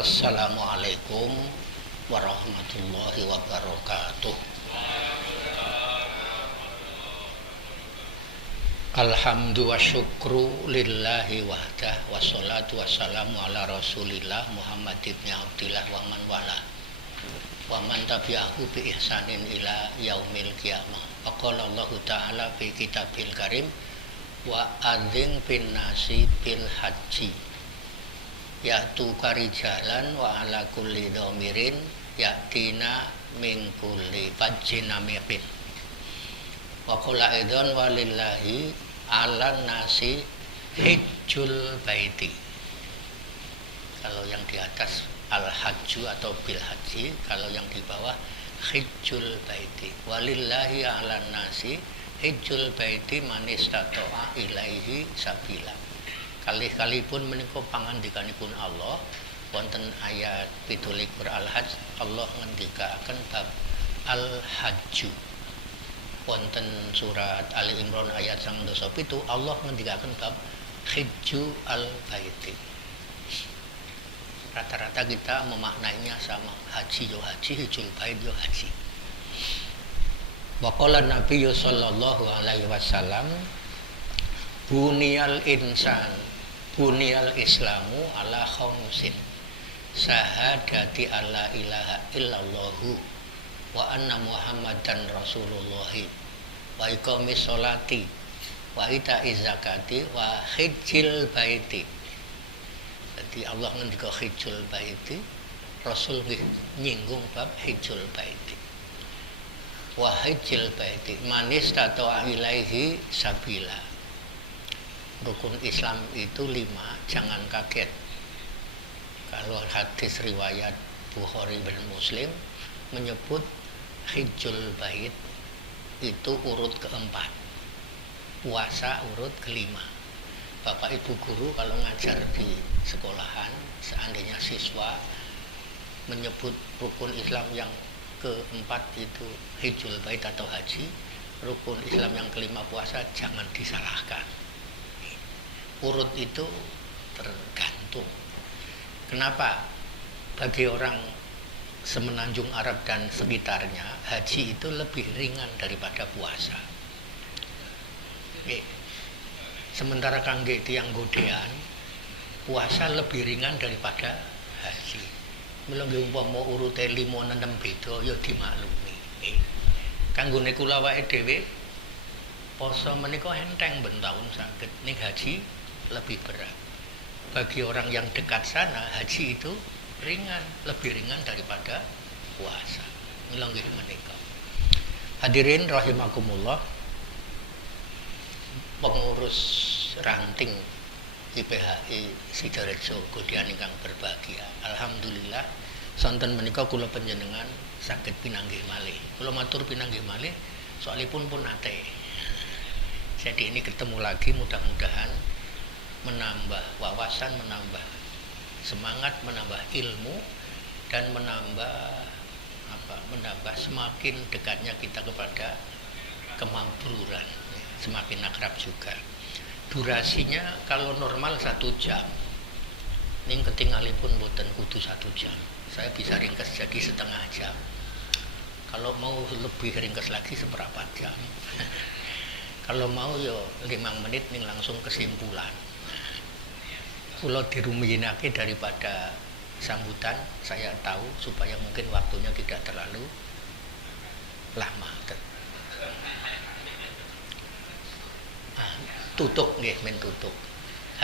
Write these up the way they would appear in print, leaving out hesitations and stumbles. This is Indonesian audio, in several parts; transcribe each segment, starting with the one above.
Assalamualaikum warahmatullahi wabarakatuh. Alhamdu wa syukru lillahi wahdah, wassalatu wassalamu ala rasulillah Muhammad ibn Abdillah wa man wala wa man tabi'ahu bi ihsanin ila yaumil qiyamah. Faqala Allah ta'ala fi kitabil karim wa adzin bin nasi bil haji yaitu karijalan wa ala kulli dhamirin yatina min kulli fajjin amiqin. Wa qala idzan walillahi ala nasi hijjul baiti. Kalau yang di atas al-hajju atau bil haji, kalau yang di bawah hijjul baiti. Walillahi ala nasi hijjul baiti man istata'a ilaihi sabila. Kalih-kalihipun menika pangandikanipun Allah wonten ayat 17 Al-Hajj. Allah ngendikaken bab al-hajju. Wonten surat Ali Imran ayat 97 Allah ngendikaken bab hijju al-baiti. Rata-rata kita memaknainya sama, haji yo haji, hijjul bait yo haji. Wa qala Nabi sallallahu alaihi wasallam buniyal islamu ala khamsin syahadati alla ilaha illallahu wa anna muhammadan rasulullah wa iqamis sholati wa ita'iz zakati wa hijjil baiti. Jadi Allah ngendika hijjul baiti, Rasul nyinggung bab hijjul baiti. Wa hijjil baiti manis tato ilaihi sabila. Rukun Islam itu 5, jangan kaget. Kalau hadis riwayat Bukhari dan Muslim menyebut hijjul bait itu urut keempat, puasa urut kelima. Bapak ibu guru kalau ngajar di sekolahan, seandainya siswa menyebut rukun Islam yang keempat itu hijjul bait atau haji, rukun Islam yang kelima puasa, jangan disalahkan. Urut itu tergantung. Kenapa? Bagi orang semenanjung Arab dan sekitarnya, haji itu lebih ringan daripada puasa. Oke. Sementara kangge tiyang godean, puasa lebih ringan daripada haji. Mula nggih umpama urute 5 6 beda ya dimaklumi. Kanggone kula wae dhewe poso menika enteng ben taun saged, ning haji lebih berat. Bagi orang yang dekat sana, haji itu ringan, lebih ringan daripada puasa. Mula nggih menika. Hadirin rahimakumullah, pengurus ranting IPHI Sidorejo Godian ingkang berbahagia. Alhamdulillah sonten menika kula panjenengan saged pinanggih malih. Kula matur pinanggih malih soalipun pun ate. Jadi ini ketemu lagi, mudah-mudahan menambah wawasan, menambah semangat, menambah ilmu, dan menambah semakin dekatnya kita kepada kemabruran, semakin akrab juga. Durasinya kalau normal 1 jam, ning ketingalipun boten kudu 1 jam. Saya bisa ringkas jadi setengah jam. Kalau mau lebih ringkas lagi seberapa jam. Kalau mau yo 5 menit ning langsung kesimpulan. Kula dirumiyinake daripada sambutan, saya tahu supaya mungkin waktunya tidak terlalu lama. Tutup nggih, men tutup.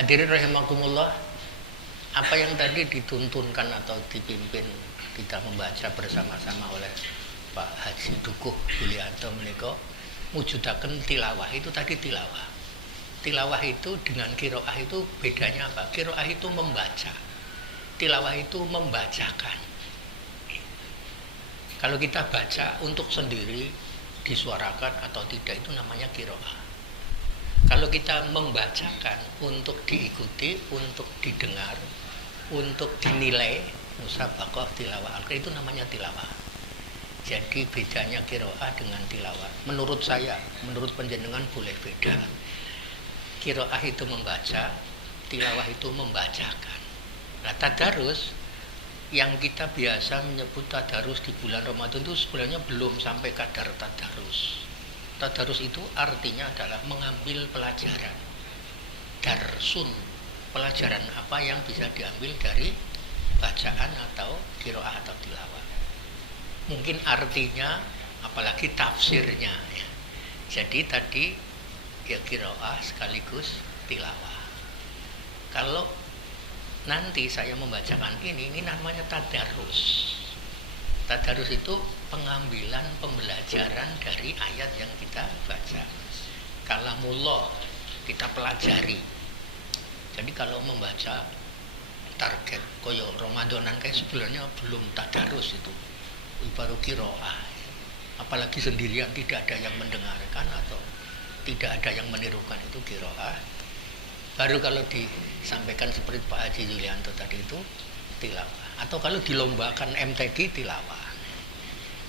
Hadirin rahimakumullah, apa yang tadi dituntunkan atau dipimpin kita membaca bersama-sama oleh Pak Haji Dukuh Yulianto menika mujudaken tilawah. Itu tadi tilawah. Tilawah itu dengan qiraah itu bedanya apa? Qiraah itu membaca, tilawah itu membacakan. Kalau kita baca untuk sendiri, disuarakan atau tidak, itu namanya qiraah. Kalau kita membacakan untuk diikuti, untuk didengar, untuk dinilai, musabaqah tilawah, itu namanya tilawah. Jadi bedanya qiraah dengan tilawah. Menurut saya, menurut panjenengan boleh beda. Qiraah itu membaca, tilawah itu membacakan. Nah, tadarus yang kita biasa menyebut tadarus di bulan Ramadan itu sebenarnya belum sampai kadar tadarus. Tadarus itu artinya adalah mengambil pelajaran. Darsun, pelajaran apa yang bisa diambil dari bacaan atau qiraah atau tilawah. Mungkin artinya, apalagi tafsirnya ya. Jadi tadi ya qiraah sekaligus tilawah. Kalau nanti saya membacakan ini namanya tadarus. Tadarus itu pengambilan pembelajaran dari ayat yang kita baca. Kalamullah kita pelajari. Jadi kalau membaca target koyo Ramadanan kayak sebenarnya belum tadarus itu, baru qiraah. Apalagi sendirian tidak ada yang mendengarkan atau tidak ada yang menirukan, itu qiraah. Baru kalau disampaikan seperti Pak Haji Yulianto tadi itu tilawah. Atau kalau dilombakan MTQ tilawah.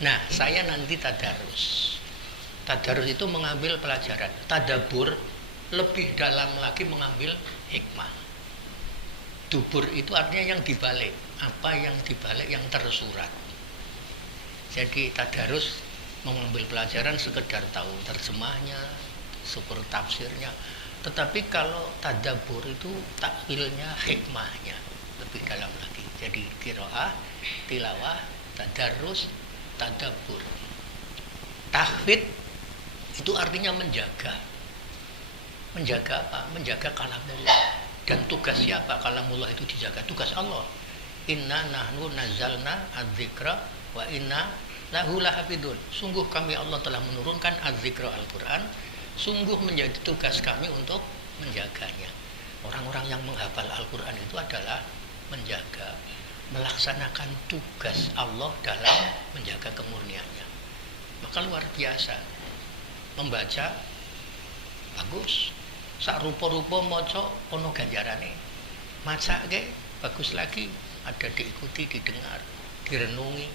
Nah, saya nanti tadarus. Tadarus itu mengambil pelajaran. Tadabur lebih dalam lagi mengambil hikmah. Dubur itu artinya yang dibalik. Apa yang dibalik yang tersurat. Jadi tadarus mengambil pelajaran sekedar tahu terjemahnya, syukur tafsirnya. Tetapi kalau tadabbur itu takwilnya, hikmahnya lebih dalam lagi. Jadi qiraah, tilawah, tadarus, tadabbur. Tahfidz itu artinya menjaga. Menjaga apa? Menjaga kalamullah. Dan tugas siapa kalamullah itu dijaga? Tugas Allah. Inna nahnu nazzalna adzikra wa inna lahu lahafidun. Sungguh kami Allah telah menurunkan adzikra Al-Quran. Sungguh menjadi tugas kami untuk menjaganya. Orang-orang yang menghafal Al-Quran itu adalah menjaga, melaksanakan tugas Allah dalam menjaga kemurniannya. Maka luar biasa. Membaca bagus. Sak rupa-rupa maca ono ganjarane. Maca ke bagus lagi, ada diikuti, didengar, direnungi.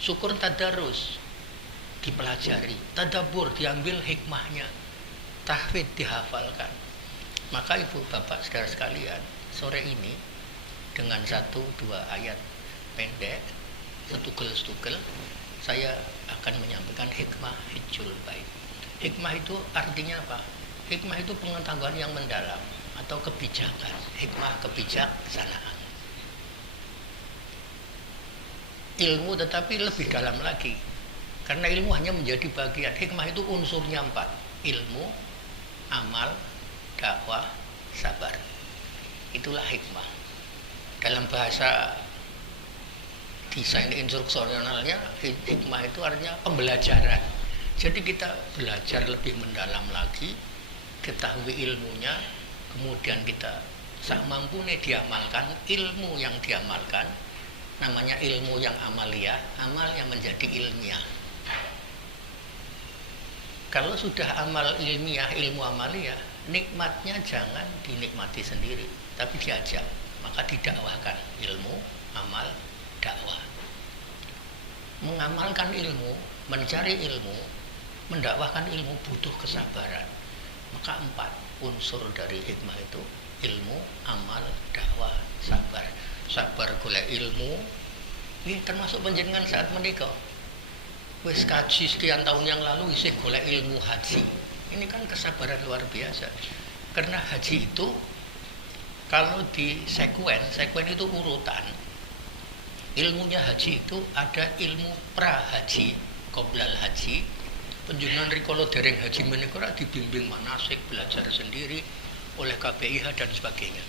Syukur tadarus dipelajari, tadabbur diambil hikmahnya. Tahfidz dihafalkan. Maka ibu bapak saudara sekalian, sore ini dengan 1-2 ayat pendek, setugel-setugel, saya akan menyampaikan hikmah hijjul bait. Hikmah itu artinya apa? Hikmah itu pengetahuan yang mendalam atau kebijakan. Hikmah kebijaksanaan. Ilmu tetapi lebih dalam lagi. Karena ilmu hanya menjadi bagian. Hikmah itu unsurnya 4. Ilmu, amal, dakwah, sabar. Itulah hikmah. Dalam bahasa desain instruksionalnya, hikmah itu artinya pembelajaran. Jadi kita belajar lebih mendalam lagi, ketahui ilmunya, kemudian kita sak mampune diamalkan ilmu yang diamalkan, namanya ilmu yang amaliyah, amal yang menjadi ilmiah. Kalau sudah amal ilmiah, ilmu amaliyah, nikmatnya jangan dinikmati sendiri, tapi diajak. Maka didakwahkan ilmu, amal, dakwah. Mengamalkan ilmu, mencari ilmu, mendakwahkan ilmu butuh kesabaran. Maka 4 unsur dari hikmah itu: ilmu, amal, dakwah, sabar. Sabar golek ilmu, ini termasuk panjenengan saat menikah. Wis kaji sekian tahun yang lalu isih golek ilmu haji. Ini kan kesabaran luar biasa. Karena haji itu kalau di sekuen itu urutan. Ilmunya haji itu ada ilmu prahaji, qoblal haji. Panjenengan rikala dereng haji menika dibimbing manasik, belajar sendiri oleh KPIH dan sebagainya.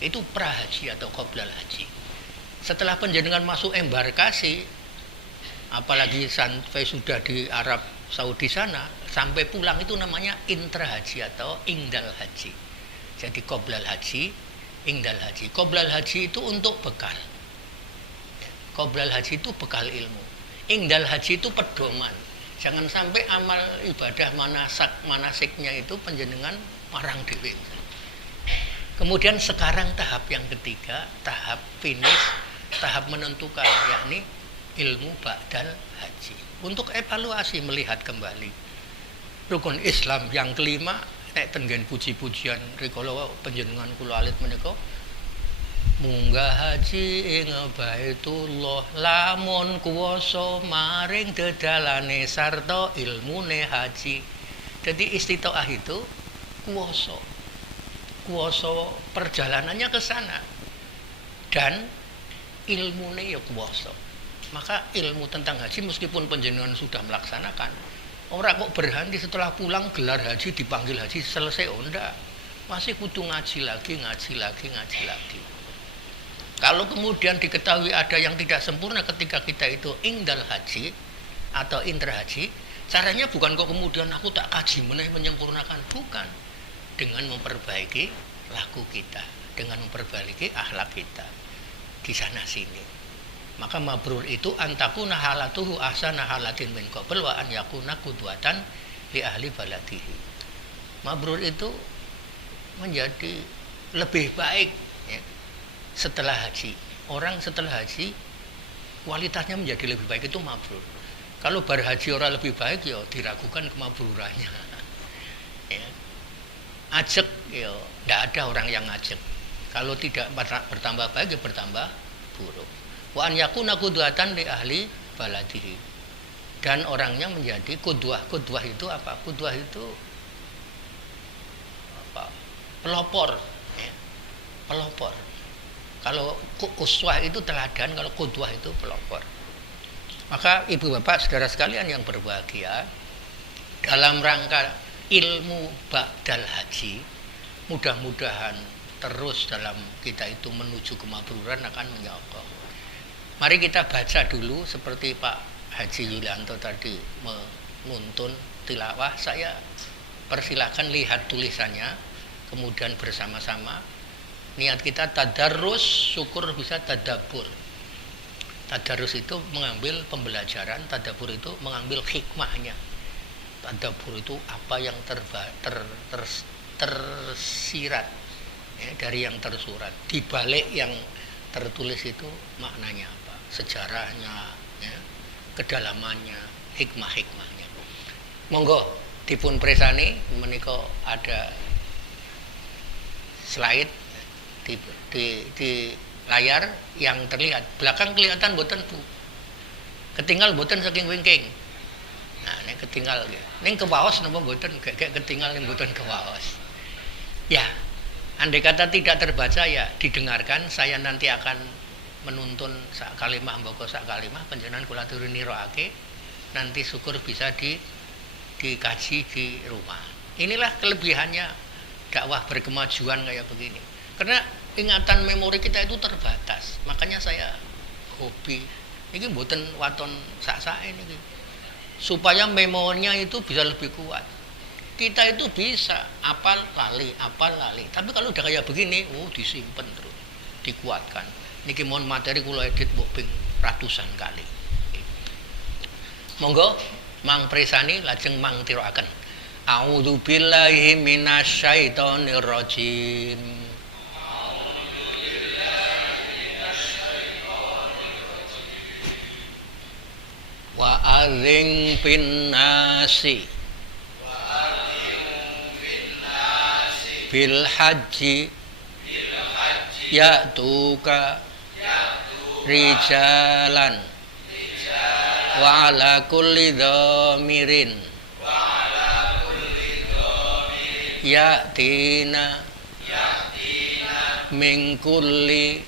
Itu prahaji atau qoblal haji. Setelah panjenengan masuk embarkasi, apalagi sampai sudah di Arab Saudi sana, sampai pulang itu namanya intra haji atau ingdal haji. Jadi qoblal haji, ingdal haji. Qoblal haji itu untuk bekal. Qoblal haji itu bekal ilmu. Ingdal haji itu pedoman. Jangan sampai amal ibadah manasiknya itu panjenengan marang dhewe. Kemudian sekarang tahap yang ketiga, tahap finish, tahap menentukan, yakni ilmu ba'dal haji. Untuk evaluasi, melihat kembali rukun Islam yang kelima, nek tenggen puji-pujian rikala panjenengan kula alit menika munggah haji ing Baitullah lamun kuwasa maring dedalane sarta ilmune haji. Jadi istitaah itu kuwasa perjalanannya ke sana dan ilmune ya kuwasa. Maka ilmu tentang haji meskipun panjenengan sudah melaksanakan, orang kok berhenti setelah pulang gelar haji dipanggil haji selesai, oh enggak, masih kudu ngaji lagi. Kalau kemudian diketahui ada yang tidak sempurna ketika kita itu ingdal haji atau intra haji, caranya bukan kok kemudian aku tak kaji menyempurnakan, bukan, dengan memperbaiki laku kita, dengan memperbaiki akhlak kita di sana sini. Maka mabrur itu antakuna halatuhu ahsana halatin min qabl wa an yakuna qudwatan li ahli baladihi. Mabrur itu menjadi lebih baik ya, setelah haji. Orang setelah haji kualitasnya menjadi lebih baik, itu mabrur. Kalau bar haji orang lebih baik ya diragukan kemabrurannya. Ya. Ajek ya tidak ada orang yang ajek. Kalau tidak bertambah baik ya bertambah buruk. Wa an yakuna qudwatan li ahli baladihi. Dan orangnya menjadi qudwah. Qudwah itu apa? Qudwah itu apa? Pelopor. Ya. Pelopor. Kalau uswah itu teladan, kalau qudwah itu pelopor. Maka ibu bapak saudara sekalian yang berbahagia, dalam rangka ilmu ba'dal haji, mudah-mudahan terus dalam kita itu menuju kemabruran akan menyokong. Mari kita baca dulu seperti Pak Haji Yulianto tadi menuntun tilawah. Saya persilakan lihat tulisannya, kemudian bersama-sama niat kita tadarus, syukur bisa tadabur. Tadarus itu mengambil pembelajaran, tadabur itu mengambil hikmahnya. Tadabur itu apa yang tersirat ya, dari yang tersurat. Di balik yang tertulis itu maknanya apa? Sejarahnya, ya, kedalamannya, hikmah-hikmahnya. Monggo dipun presani menika ada slide di layar yang terlihat. Belakang kelihatan boten Bu. Ketinggal boten saking wingking. Nah, ini ketinggal ya. Ning kewaos napa boten kayak ketinggal ning boten kewaos. Ya, andai kata tidak terbaca ya didengarkan, saya nanti akan menuntun sak kalimah mboko sak kalimah panjenengan kula aturi niroake, nanti syukur bisa dikaji di rumah. Inilah kelebihannya dakwah berkemajuan kayak begini. Karena ingatan memori kita itu terbatas. Makanya saya hobi ini mboten waton sak-sake niki. Supaya memorinya itu bisa lebih kuat. Kita itu bisa apal lali. Tapi kalau udah kayak begini, disimpan terus, dikuatkan. Niki mohon materi kula edit mbok ping ratusan kali. Monggo Mang Presani lajeng Mang tiroaken. A'udzubillahi minasyaitonir rajim. Wa adzin fin nasi bil haji ya'tuka rijalan wa ala kulli dhamirin ya'tina min kulli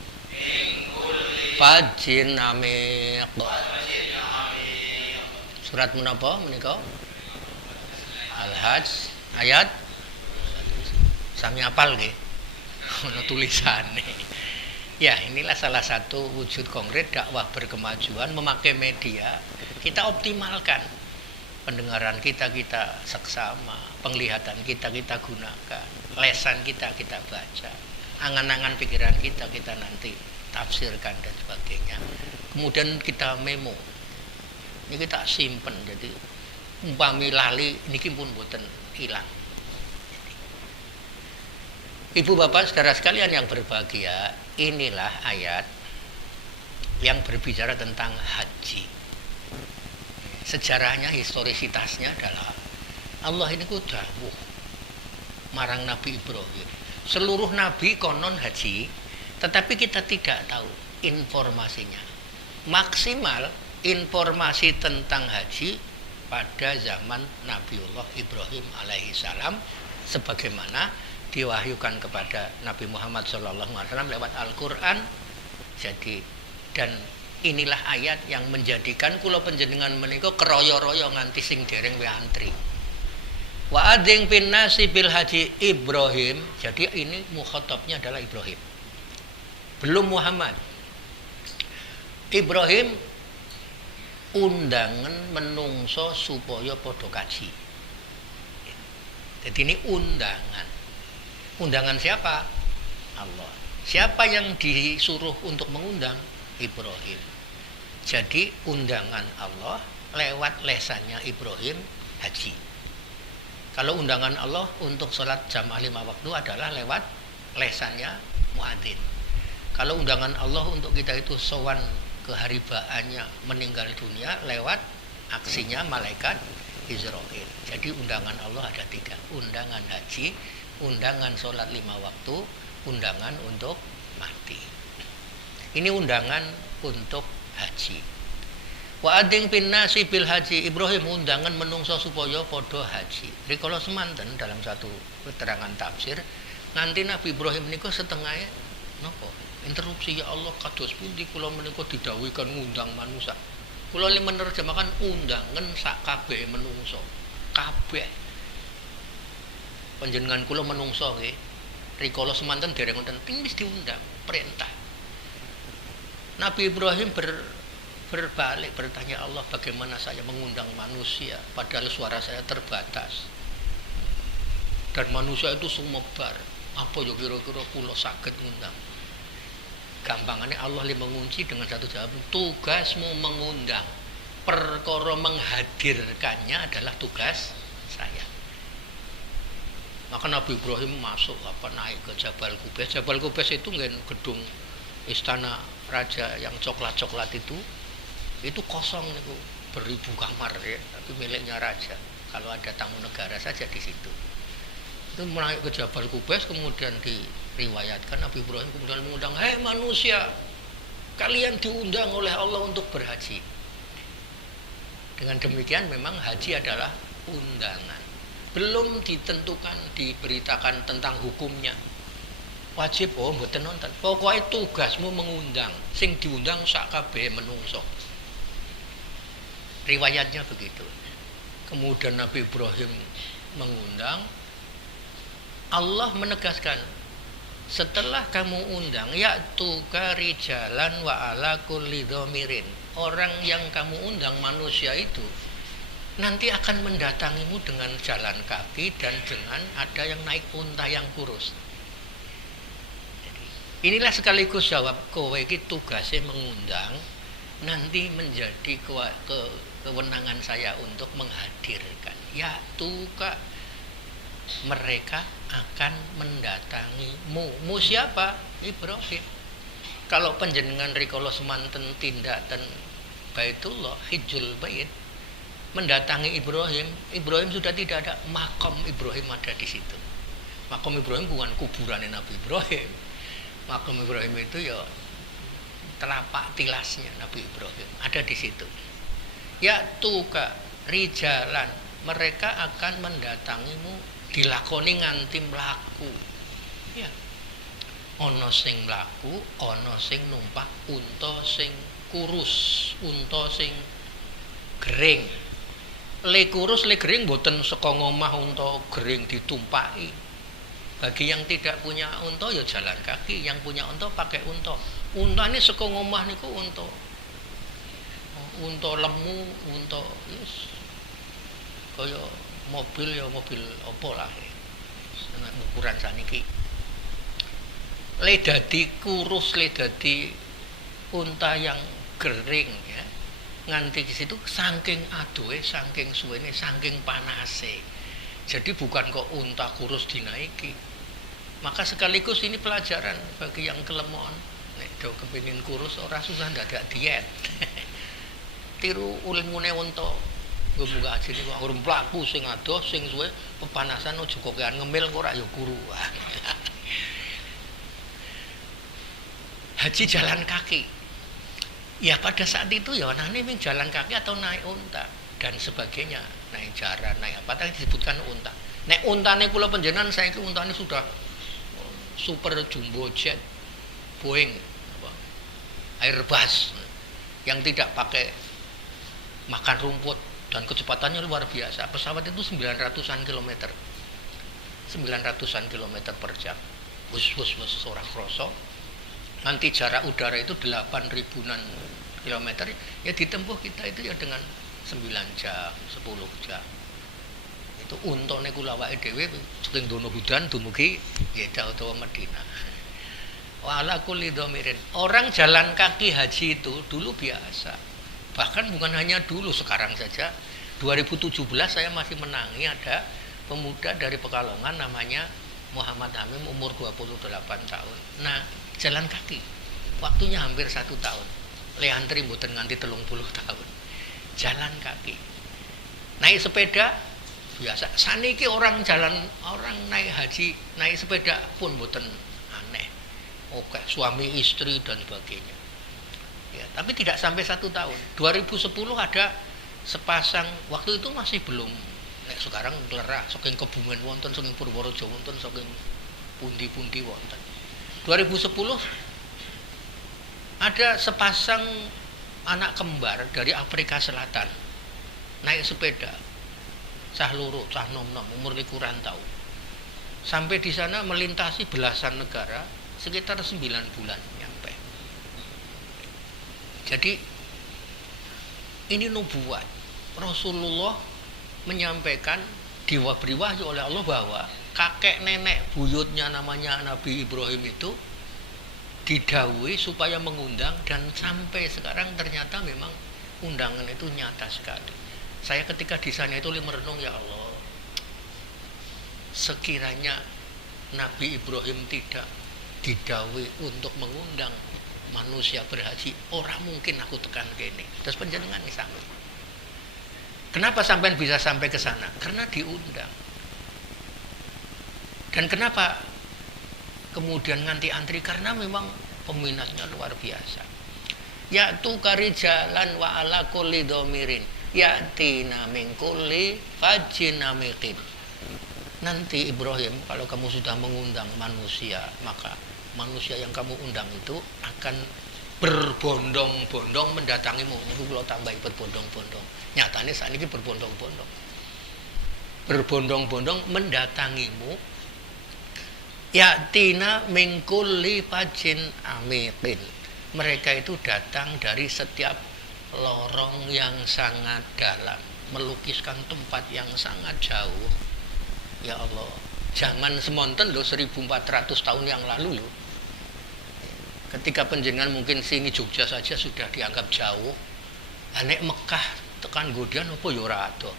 fajjin amiq. Surat menapa menika? Al-Hajj ayat sami apal nggih. Ono tulisane. Ya, inilah salah satu wujud konkret dakwah berkemajuan memakai media. Kita optimalkan pendengaran kita seksama, penglihatan kita gunakan, lesan kita baca, angan-angan pikiran kita nanti tafsirkan dan sebagainya. Kemudian kita memo. Ini kita simpen, jadi umpami lali niki pun boten hilang. Ibu bapak saudara sekalian yang berbahagia, inilah ayat yang berbicara tentang haji. Sejarahnya, historisitasnya adalah Allah ini ku dawuh marang Nabi Ibrahim. Seluruh nabi konon haji, Tetapi kita tidak tahu informasinya. Maksimal informasi tentang haji pada zaman Nabiullah Ibrahim alaihissalam sebagaimana diwahyukan kepada Nabi Muhammad SAW lewat Al-Quran. Jadi dan inilah ayat yang menjadikan kula panjenengan menika keroyo-royo nganti sing dereng we antri. Wa adzin bin nasi bil haji Ibrahim. Jadi ini mukhatabnya adalah Ibrahim. Belum Muhammad. Ibrahim undangan menungso supaya padha kaji. Jadi ini undangan. Undangan siapa? Allah. Siapa yang disuruh untuk mengundang? Ibrahim. Jadi undangan Allah lewat lesannya Ibrahim haji. Kalau undangan Allah untuk sholat jamaah 5 waktu adalah lewat lesannya muadzin. Kalau undangan Allah untuk kita itu sowan keharibaannya meninggal dunia lewat aksinya malaikat Israil. Jadi undangan Allah ada 3. Undangan haji, undangan sholat 5 waktu, undangan untuk mati. Ini undangan untuk haji. Wa adzin bin nasi bil haji Ibrahim undangan menungso supaya padha haji. Rikala semanten dalam satu keterangan tafsir nganti Nabi Ibrahim niku setengah napa? Interupsi ya Allah kados pundi kula menika didhawuhi kan ngundang manusa. Kula li menerjemahkan undangan sak kabeh menungso. Kabeh. Panjenengan kula menungso nggih. Rikala semanten dereng wonten wis diundang, perintah. Nabi Ibrahim berbalik bertanya Allah bagaimana saya mengundang manusia padahal suara saya terbatas. Dan manusia itu sumebar. Apa ya kira-kira kula saged ngundang? Gampangannya Allah li mengunci dengan satu jawab, tugasmu mengundang, perkara menghadirkannya adalah tugas saya. Maka Nabi Ibrahim masuk naik ke Jabal Qubais. Jabal Qubais itu gedung istana raja yang coklat-coklat itu kosong niku, beribu kamar ya, tapi miliknya raja. Kalau ada tamu negara saja di situ. Itu naik ke Jabal Qubais, kemudian diriwayatkan Nabi Ibrahim kemudian mengundang, "Hei manusia, kalian diundang oleh Allah untuk berhaji." Dengan demikian memang haji adalah undangan. Belum ditentukan, diberitakan tentang hukumnya. Wajib mboten nonton. Pokoknya tugasmu mengundang, sing diundang sak kabeh menungso. Riwayatnya begitu. Kemudian Nabi Ibrahim mengundang, Allah menegaskan, setelah kamu undang ya'tuka rijalan wa ala kulli dhamirin. Orang yang kamu undang manusia itu nanti akan mendatangimu dengan jalan kaki dan dengan ada yang naik unta yang kurus. Inilah sekaligus jawab kowe iki tugasnya mengundang, nanti menjadi kewenangan saya untuk menghadirkan. Ya'tuka, mereka akan mendatangimu. Mu siapa? Ibrahim. Kalau panjenengan rikala semanten tindakan Baitullah, Hijjul Bait, mendatangi Ibrahim, Ibrahim sudah tidak ada, makam Ibrahim ada di situ. Makam Ibrahim bukan kuburan Nabi Ibrahim. Makam Ibrahim itu ya telapak tilasnya Nabi Ibrahim ada di situ. Ya tuka rijalan, mereka akan mendatangimu dilakoni nganti mlaku. Ya. Ana sing mlaku, ana sing numpak unta sing kurus, unta sing gering. Le kurus le gering mboten saka ngomah unta gering ditumpaki. Bagi yang tidak punya unta ya jalan kaki, yang punya unta pakai unta. Untane saka ngomah niku unta. Unta lemu, unta yes. Kaya mobil ya mobil apa lah. Ukuran saniki. Le dadi kurus, le dadi unta yang gering ya. Nganti di situ saking adohe, saking suwene, saking panase. Jadi bukan kok unta kurus dinaiki. Maka sekaligus ini pelajaran bagi yang kelemoan. Nek do kepengin kurus ora susah dadak diet. Tiru ilmune unta. Nggo muga ajine kok urung mlaku sing adoh sing suwe pepanasan aja kok ngemil kok ora ya kuru. haji jalan kaki. Ya pada saat itu ya anane ming jalan kaki atau naik unta dan sebagainya, naik jaran, naik apa tadi disebutkan unta. Nek untane kula panjenengan saiki untane sudah super jumbo jet Boeing apa, Airbus yang tidak pakai makan rumput dan kecepatannya luar biasa. Pesawat itu 900-an kilometer. 900-an kilometer per jam. Wus ora kroso. Nanti jarak udara itu 8.000-an kilometer, ya ditempuh kita itu ya dengan 9 jam, 10 jam. Itu untone kula awake dhewe saking dono hudan dumugi Jeddah utawa Madinah. Wala kulli dhamirin. Orang jalan kaki haji itu dulu biasa. Bahkan bukan hanya dulu, sekarang saja 2017 saya masih menangi ada pemuda dari Pekalongan namanya Muhammad Amim, umur 28 tahun. Nah, jalan kaki waktunya hampir 1 tahun. Le antri mboten nganti 30 tahun. Jalan kaki. Naik sepeda biasa. Saniki orang naik haji, naik sepeda pun mboten aneh. Oke, suami istri dan sebagainya. Ya, tapi tidak sampai 1 tahun. 2010 ada sepasang, waktu itu masih belum. Sekarang lerah, saking Kebumen wonten, saking Purworejo wonten, saking pundi-pundi wonten. 2010 ada sepasang anak kembar dari Afrika Selatan naik sepeda, cah loro, cah nom-nom, umur 2 tahun. Sampai di sana melintasi belasan negara, sekitar 9 bulan nyampe. Jadi ini nubuat. Rasulullah menyampaikan, diberi wahyu oleh Allah bahwa kakek nenek buyutnya namanya Nabi Ibrahim itu didhawuhi supaya mengundang, dan sampai sekarang ternyata memang undangan itu nyata sekali. Saya ketika di sana itu merenung, ya Allah, sekiranya Nabi Ibrahim tidak didhawuhi untuk mengundang manusia berhaji, orang mungkin aku tekan kene. Terus panjenengan misalnya, kenapa sampean bisa sampai ke sana? Karena diundang. Dan kenapa kemudian nganti antri? Karena memang peminatnya luar biasa. Ya tu kari jalan wa ala kulli dhamirin yatina min kulli fajjin amiqin. Nanti Ibrahim, kalau kamu sudah mengundang manusia, maka manusia yang kamu undang itu akan berbondong-bondong mendatangimu. Itu kalau tambahi berbondong-bondong. Nyatanya saat ini berbondong-bondong. Berbondong-bondong mendatangimu. Yatina min kulli fajjin amiqin. Mereka itu datang dari setiap lorong yang sangat dalam, melukiskan tempat yang sangat jauh. Ya Allah, zaman semonten loh, 1400 tahun yang lalu loh. Ketika penjenengan mungkin sini Jogja saja sudah dianggap jauh. Nek Mekah tekan Godian apa ya ora ado.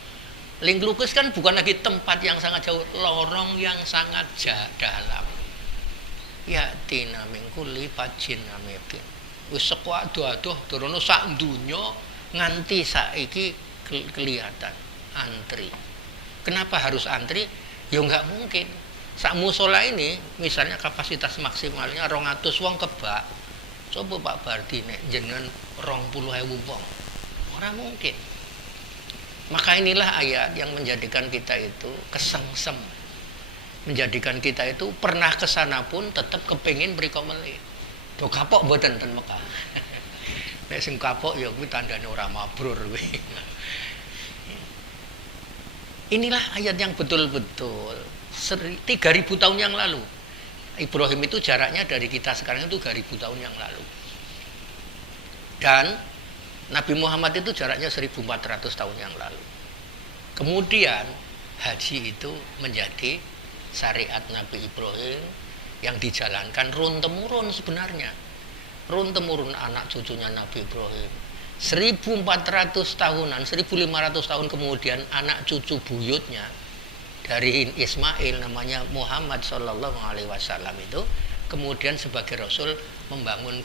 Ling lukis kan bukan lagi tempat yang sangat jauh, lorong yang sangat dalam. Ya tina min kulli fajjin amiqin. Wis saka ado-ado dorono sak donya nganti saiki kelihatan antri. Kenapa harus antri? Ya enggak mungkin. Sak musola ini misalnya kapasitas maksimalnya 200 wong kebak. Coba Pak Bardi nek jenengan 20.000 wong. Ora mungkin. Maka inilah ayat yang menjadikan kita itu kesengsem. Menjadikan kita itu pernah ke sana pun tetap kepengin mriko melih. Do kapok mboten ten Mekah. Nek sing kapok ya kuwi tandane ora mabrur kuwi. Inilah ayat yang betul-betul 3.000 tahun yang lalu. Ibrahim itu jaraknya dari kita sekarang itu 3.000 tahun yang lalu. Dan Nabi Muhammad itu jaraknya 1.400 tahun yang lalu. Kemudian haji itu menjadi syariat Nabi Ibrahim yang dijalankan run-temurun sebenarnya. Run-temurun anak cucunya Nabi Ibrahim. 1.400 tahunan, 1.500 tahun kemudian anak cucu buyutnya dari Ismail namanya Muhammad Sallallahu Alaihi Wasallam itu kemudian sebagai Rasul membangun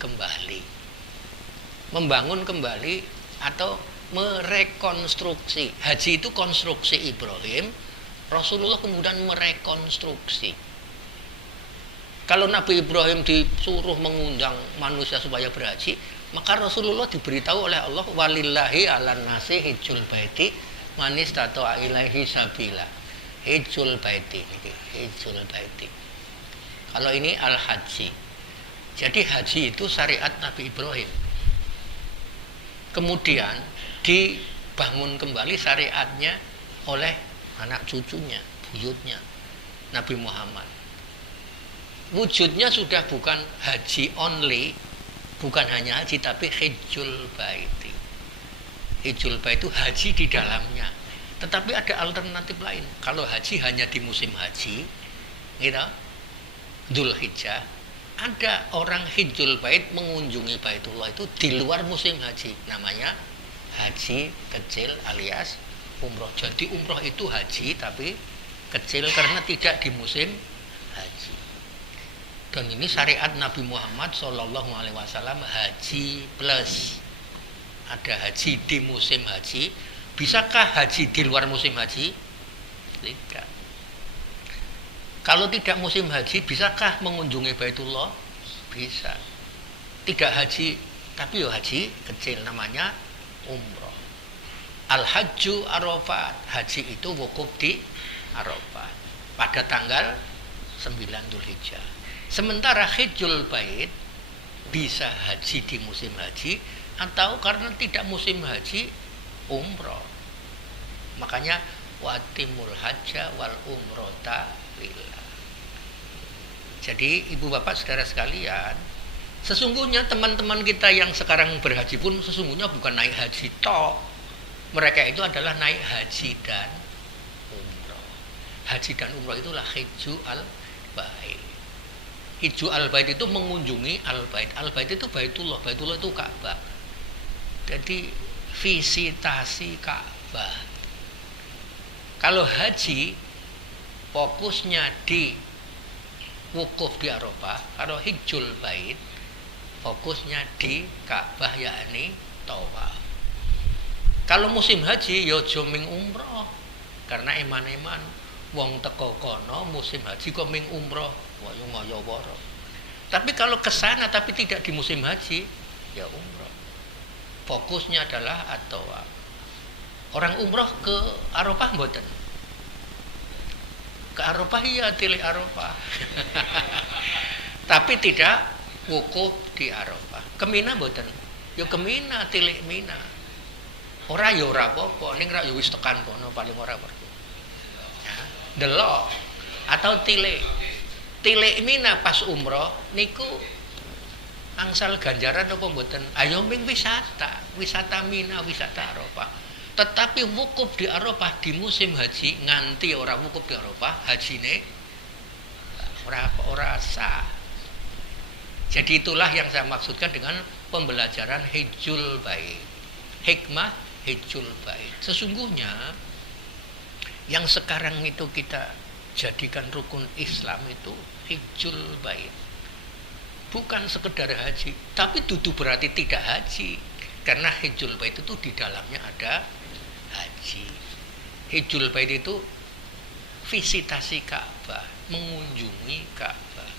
kembali atau merekonstruksi. Haji itu konstruksi Ibrahim, Rasulullah kemudian merekonstruksi. Kalau Nabi Ibrahim disuruh mengundang manusia supaya berhaji, maka Rasulullah diberitahu oleh Allah, walillahi 'alan nasi hijjul baiti man istata'a ilaihi sabila. Hijjul baiti, hijjul baiti. Kalau ini al-haji. Jadi haji itu syariat Nabi Ibrahim. Kemudian dibangun kembali syariatnya oleh anak cucunya, buyutnya, Nabi Muhammad. Wujudnya sudah bukan haji only, bukan hanya haji, tapi hijjul baiti. Hijjul bait itu haji di dalamnya. Tetapi ada alternatif lain. Kalau haji hanya di musim haji, gitu, Dzulhijjah, ada orang hijjul bait mengunjungi Baitullah itu di luar musim haji. Namanya haji kecil alias umroh. Jadi umroh itu haji tapi kecil karena tidak di musim haji. Dan ini syariat Nabi Muhammad SAW, haji plus. Ada haji di musim haji. Bisakah haji di luar musim haji? Tidak. Kalau tidak musim haji, bisakah mengunjungi Baitullah? Bisa. Tidak haji, tapi haji kecil, namanya umroh. Al-Hajju Arafat, haji itu wukuf di Arafah pada tanggal 9 Dzulhijjah. Sementara hijjul bait bisa haji di musim haji atau karena tidak musim haji umroh. Makanya watimul hajja wal umrota lillah. Jadi ibu bapak saudara sekalian, sesungguhnya teman-teman kita yang sekarang berhaji pun sesungguhnya bukan naik haji tok. Mereka itu adalah naik haji dan umroh. Haji dan umroh itulah hijju al-bait. Hijju al-bait itu mengunjungi al-bait. Al-bait itu Baitullah. Baitullah itu Ka'bah. Jadi visitasi Ka'bah. Kalau haji fokusnya di wukuf di Arafah. Kalau hijjul bait fokusnya di Ka'bah, yakni tawaf. Kalau musim haji ya aja ming umroh. Karena eman-eman wong teko kono musim haji kok ming umroh. Wah, yo ngoyo woro. Tapi kalau ke sana tapi tidak di musim haji, ya umroh. Fokusnya adalah at-tawaf. Orang umroh ke Arafah mboten? Ke Arafah iya, tilik Arafah. Tapi tidak wukuf di Arafah. Ke Mina mboten? Ya ke Mina, tilik Mina. Ora ya ora apa-apa, ning ra ya wis tekan kono paling ora perlu. Ya, delok atau tilik. Tilik Mina pas umroh niku angsal ganjaran apa mboten? Ayo ming wisata, wisata Mina, wisata Arafah. Tetapi wukuf di Arafah di musim haji nganti ora wukuf di Arafah, hajine ora sah. Jadi itulah yang saya maksudkan dengan pembelajaran hijjul bait. Hikmah hijjul bait. Sesungguhnya yang sekarang itu kita jadikan rukun Islam itu hijjul bait. Bukan sekedar haji, tapi dudu berarti tidak haji. Karena hijjul bait itu di dalamnya ada haji. Hijjul bait itu visitasi Ka'bah, mengunjungi Ka'bah.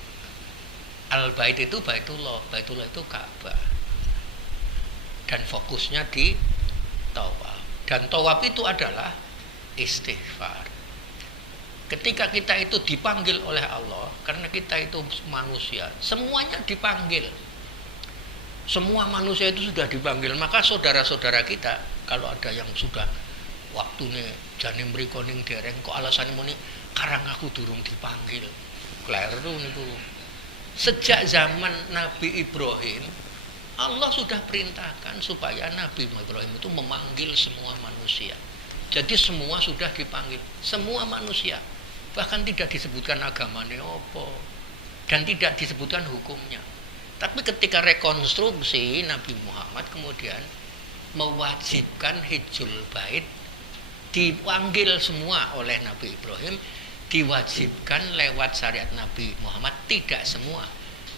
Al-bait itu Baitullah, Baitullah itu Ka'bah. Dan fokusnya di tawaf. Dan tawaf itu adalah istighfar. Ketika kita itu dipanggil oleh Allah, karena kita itu manusia, semuanya dipanggil. Semua manusia itu sudah dipanggil. Maka saudara-saudara kita, kalau ada yang sudah waktune jane mriko ning dereng kok alasane muni karang aku durung dipanggil. Kleru niku. Sejak zaman Nabi Ibrahim, Allah sudah perintahkan supaya Nabi Ibrahim itu memanggil semua manusia. Jadi semua sudah dipanggil, semua manusia. Bahkan tidak disebutkan agamanya apa dan tidak disebutkan hukumnya. Tapi ketika rekonstruksi Nabi Muhammad kemudian mewajibkan hijjul bait, dipanggil semua oleh Nabi Ibrahim, diwajibkan lewat syariat Nabi Muhammad, tidak semua,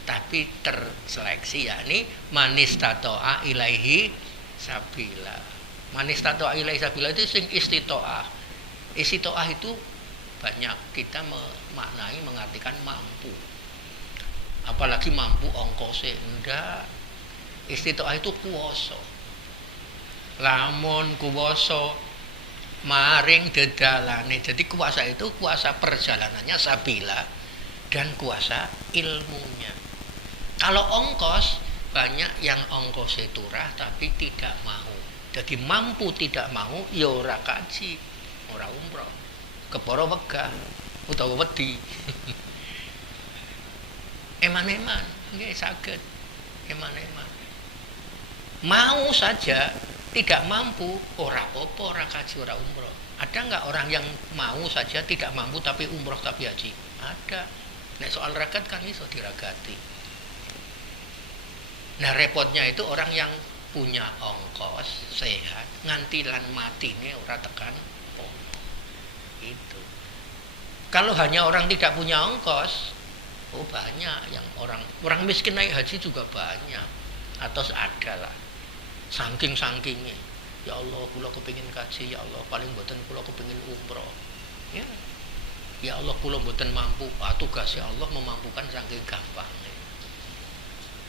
tapi terseleksi, yakni manistato'a ilaihi sabila. Manistato'a ilaihi sabila itu sing istito'ah. Istito'ah itu banyak kita memaknai, mengartikan mampu. apalagi mampu ongkose. Ndak. Istitoah itu kuwasa. Lamun kuwasa maring dedalane. Jadi kuasa itu kuasa perjalanannya sabila dan kuasa ilmunya. Kalau ongkos, banyak yang ongkos turah tapi tidak mau. Jadi mampu tidak mau ya ora kaji, ora umroh, kepara wegah utawa wedi. Eman-eman nggih saged. Eman-eman. Mau saja tidak mampu, ora apa, ora kaji, ora umroh. Ada nggak orang yang mau saja tidak mampu tapi umroh tapi haji? Ada. Nek soal ragat kan iso diragati. Nah repotnya itu orang yang punya ongkos sehat nganti lan matine ora tekan ono. Itu. Kalau hanya orang tidak punya ongkos, oh banyak yang orang miskin naik haji juga banyak. Atau ada lah. Saking-sakingnya. Ya Allah, kula kepengin kaji, ya Allah, paling mboten kula kepengin umroh. Ya. Ya Allah, kula mboten mampu. Tugas ya Allah memampukan saking gampangnya.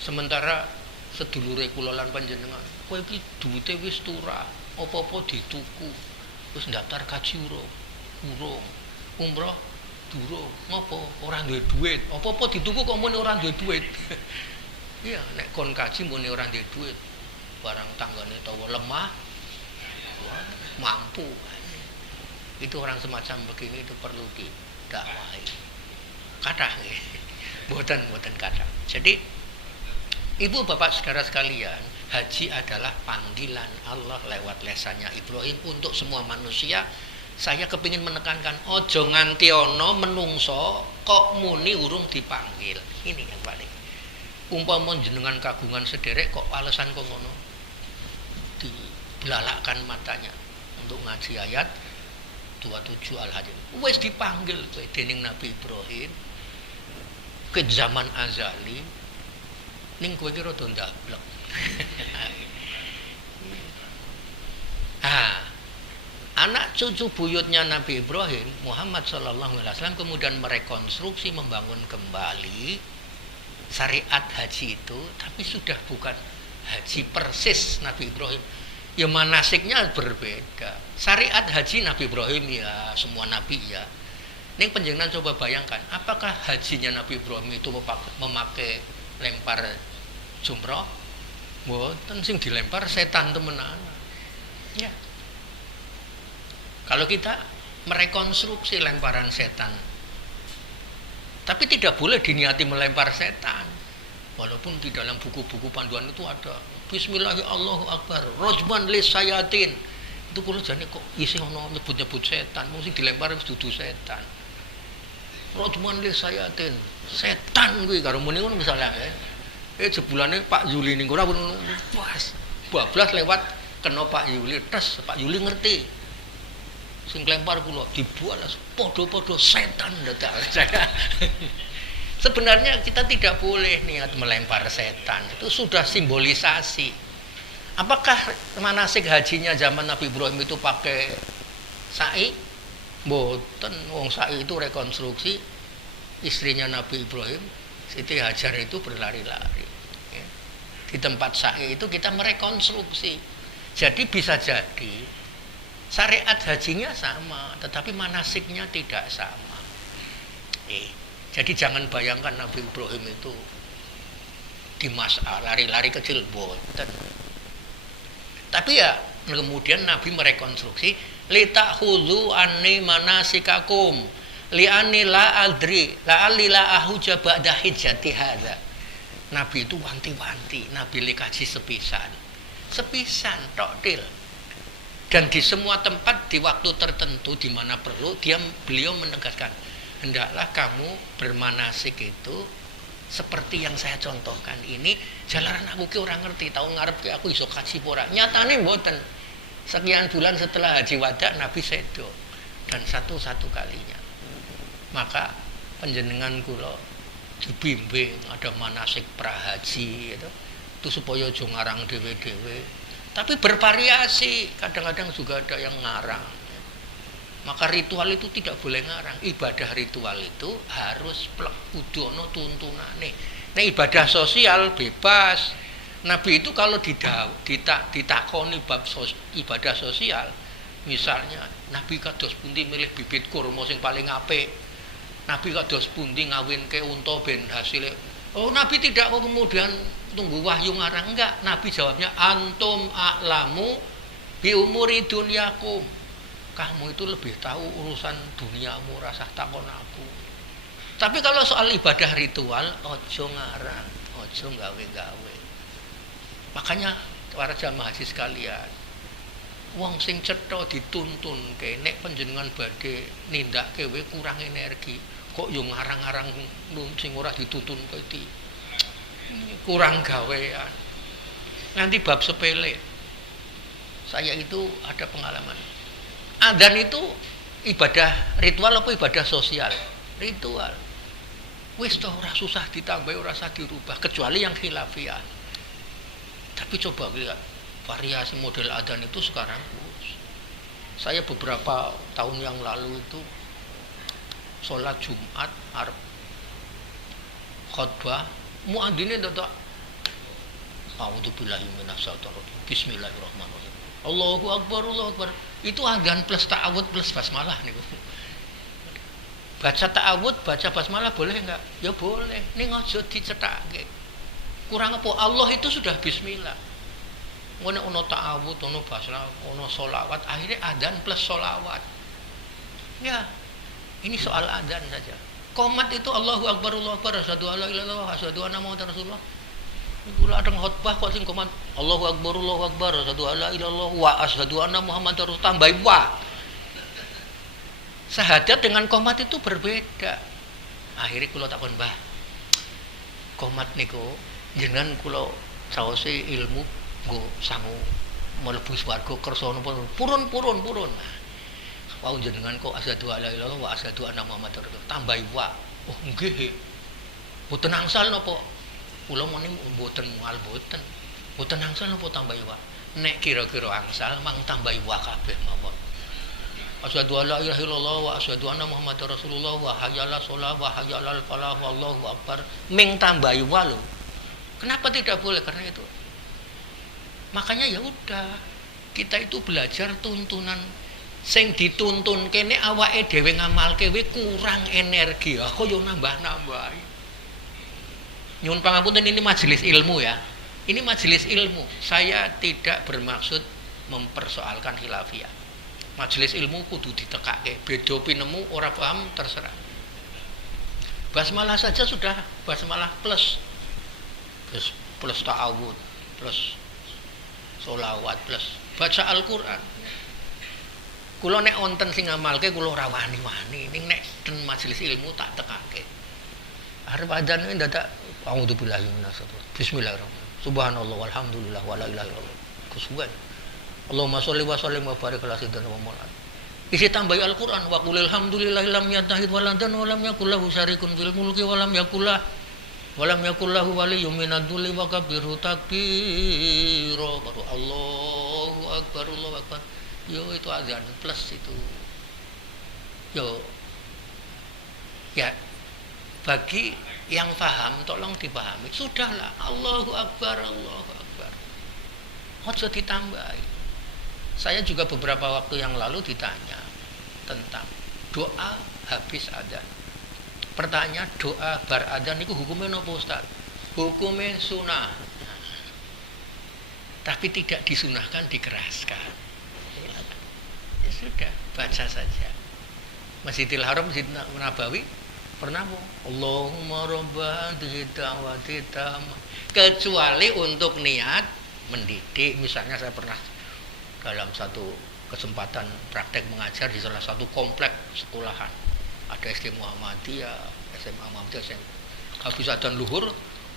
Sementara sedulure kula lan panjenengan, kowe iki duwite wis turah, apa-apa dituku. Wis daftar kaji urung. Umroh durung. Ngopo? Ora duwe duit. Apa-apa dituku kok muni ora duwe duit. Iya, nek kon kaji muni ora duwe duit. Barang tanggane tawa lemah, mampu. Itu orang semacam begini itu perlu didakwahi. Kathah nggih. Mboten kathah. Jadi Ibu bapak saudara sekalian, haji adalah panggilan Allah lewat lesannya Ibrahim untuk semua manusia. Saya kepingin menekankan ojo nganti ono menungso kok muni urung dipanggil. Ini yang paling. Umpama jenengan kagungan sederek kok alasan kok ngono. Dibelalakkan matanya untuk ngaji ayat 27 Al-Hajj. Wis dipanggil kowe dening Nabi Ibrahim ke zaman azali ning kowe ki rada ndablek. Anak cucu buyutnya Nabi Ibrahim, Muhammad sallallahu alaihi wasallam kemudian merekonstruksi membangun kembali syariat haji itu, tapi sudah bukan haji persis Nabi Ibrahim. Ya manasiknya berbeda. Syariat haji Nabi Ibrahim ya, semua nabi ya. Ning panjenengan coba bayangkan, apakah hajinya Nabi Ibrahim itu memakai lempar jumroh? Mboten, sing dilempar setan temenan. Ya. Kalau kita merekonstruksi lemparan setan, tapi tidak boleh diniati melempar setan. Walaupun di dalam buku-buku panduan itu ada Bismillahirrahmanirrahim, Allahu Akbar, Rajman lis sayatin. Itu kula jane kok isih ana nyebut-nyebut setan, mung sing dilempar wis dudu setan. Rajman lis sayatin. Setan kuwi karo muni ngono misalnya. Jebulane Pak Yuli ning ora pas. Bablas lewat kena Pak Yuli, tes Pak Yuli ngerti. Sing lempar kula dibalas padha-padha setan dadak. Sebenarnya kita tidak boleh niat melempar setan. Itu sudah simbolisasi. Apakah manasik hajinya zaman Nabi Ibrahim itu pakai sa'i? Mboten, wong sa'i itu rekonstruksi istrinya Nabi Ibrahim, Siti Hajar itu berlari-lari. Di tempat sa'i itu kita merekonstruksi. Jadi bisa jadi syariat hajinya sama, tetapi manasiknya tidak sama. Jadi jangan bayangkan Nabi Ibrahim itu di masa lari-lari kecil, boten. Tapi ya kemudian Nabi merekonstruksi litakhudhu anni manasikakum li'anni la adri la alila ahuja ba'da hijjati hadza. Nabi itu wanti-wanti, Nabi likaji sepisan tok til. Dan di semua tempat di waktu tertentu di mana perlu beliau menegaskan, hendaklah kamu bermanasik itu seperti yang saya contohkan ini. Jalaran aku ki ora ngerti, tau ngarep ki aku iso kaji ora. Nyatane mboten. Sekian bulan setelah haji wada Nabi sedo dan satu-satu kalinya. Maka panjenengan kula dibimbing ada manasik prahaji itu supaya aja ngarang dhewe-dhewe. Tapi bervariasi, kadang-kadang juga ada yang ngarang. Maka ritual itu tidak boleh ngarang. Ibadah ritual itu harus plek kudu ana tuntunane. Nah, ibadah sosial bebas. Nabi itu kalau ditakoni bab ibadah sosial, misalnya Nabi kados pundi milih bibit kurma sing paling apik. Nabi kados pundi ngawinke unta ben hasilnya. Oh, Nabi tidak kemudian tunggu wahyu ngarang, enggak. Nabi jawabnya antum a'lamu bi umuri dunyakum. Kamu itu lebih tahu urusan duniamu, rasa takon aku. Tapi kalau soal ibadah ritual, ojo ngarang, ojo gawe-gawe. Makanya para jamaah haji sekalian, wong sing cetha dituntun ke nek panjenengan badhe nindakke we kurang energi, kok yo ngarang-ngarang sing ora dituntun kok iki. Kurang gawean. Nanti bab sepele. Saya itu ada pengalaman. Adzan itu ibadah ritual apa ibadah sosial? Ritual. Wis toh ora susah ditambah, ora usah dirubah kecuali yang khilafiyah. Tapi coba lihat variasi model adzan itu sekarang. Saya beberapa tahun yang lalu itu sholat Jumat arep khutbah muadzine ndak a'udzubillahi minasyaitonir bismillahirrahmanirrahim. Allahu akbar, Allahu akbar. Itu adzan plus ta'awud plus basmalah niku. Baca ta'awud, baca basmalah boleh enggak? Ya boleh. Ning aja dicethake. Kurang apa? Allah itu sudah bismillah. Ono ta'awud, ono basmalah, ono sholawat, akhirnya adzan plus sholawat. Ya, ini soal adzan saja. Qomat itu Allahu akbar, Allahu akbar, asyhadu alla ilaha illallah, asyhadu anna muhammadar rasulullah. Kula adeng khotbah kok sing qomat Allahu akbar, asyhadu alla ilaha illallah wa asyhadu anna muhammadar rasulullah, tambahi wa. Syahadat dengan qomat itu berbeda. Akhirnya kula takon, Mbah, qomat niku jenengan kula saose ilmu nggo sangu mlebu swarga kersa napa purun. Wau jenengan kok asyhadu alla ilaha illallah wa asyhadu anna muhammadar rasulullah tambahi wa. Oh nggih. Mboten angsal napa? Kula muni mboten mual mboten. Mboten angsal napa tambahi wa? Nek kira-kira angsal mang tambahi wa kabeh mawon. Asyhadu alla ilaha illallah wa asyhadu anna muhammadar rasulullah wa hayya 'alas shalah wa hayya 'alal falah wallahu akbar. Ming tambahi wa lho. Kenapa tidak boleh? Karena itu. Makanya ya udah, kita itu belajar tuntunan sing dituntun kene awake dhewe ngamalke we kurang energi. Aku yo nambah-nambahi. Nyuwun pangapunten, ini majelis ilmu ya. Ini majelis ilmu. Saya tidak bermaksud mempersoalkan khilafiyah. Majelis ilmu kudu ditekake. Beda pinemu ora paham terserah. Basmalah saja sudah basmalah plus ta'awud, plus sholawat, plus baca Al-Quran. Kula nek wonten sing ngamalke kula ora wani-wani, ning nek ten majelis ilmu tak tekake. Arep adzan ndadak a'udzubillahi minasyaitonir bismillahirrahmanirrahim. Subhanallah walhamdulillah wala ilaha illallah. Kusuban. Allahumma sholli wa sallim wa barik ala sayyidina Muhammad. Isi tambahi Al-Quran wa qulil hamdulillahi lam yattahid waladan wa lam yakul lahu syarikun fil mulki wa lam yakul lahu waliyyun minadh dhulli wa kabbirhu takbira. Baru Allahu akbar, Allahu akbar. Yo itu azan plus itu. Yo ya bagi yang paham tolong dipahami. Sudahlah, Allahu akbar, Allahu akbar. Ojo ditambahi. Saya juga beberapa waktu yang lalu ditanya tentang doa habis adzan. Pertanyaan, doa bar adzan itu hukumnya napa Ustaz? Hukumnya sunah. Tapi tidak disunahkan, dikeraskan. Ya sudah, baca saja. Masjidil Haram, Masjid Nabawi pernah Allahumma robba da'wati tamah. Kecuali untuk niat mendidik. Misalnya saya pernah dalam satu kesempatan praktek mengajar di salah satu komplek sekolahan. Ada SD Muhammadiyah, SMA Muhammadiyah, habis adzan luhur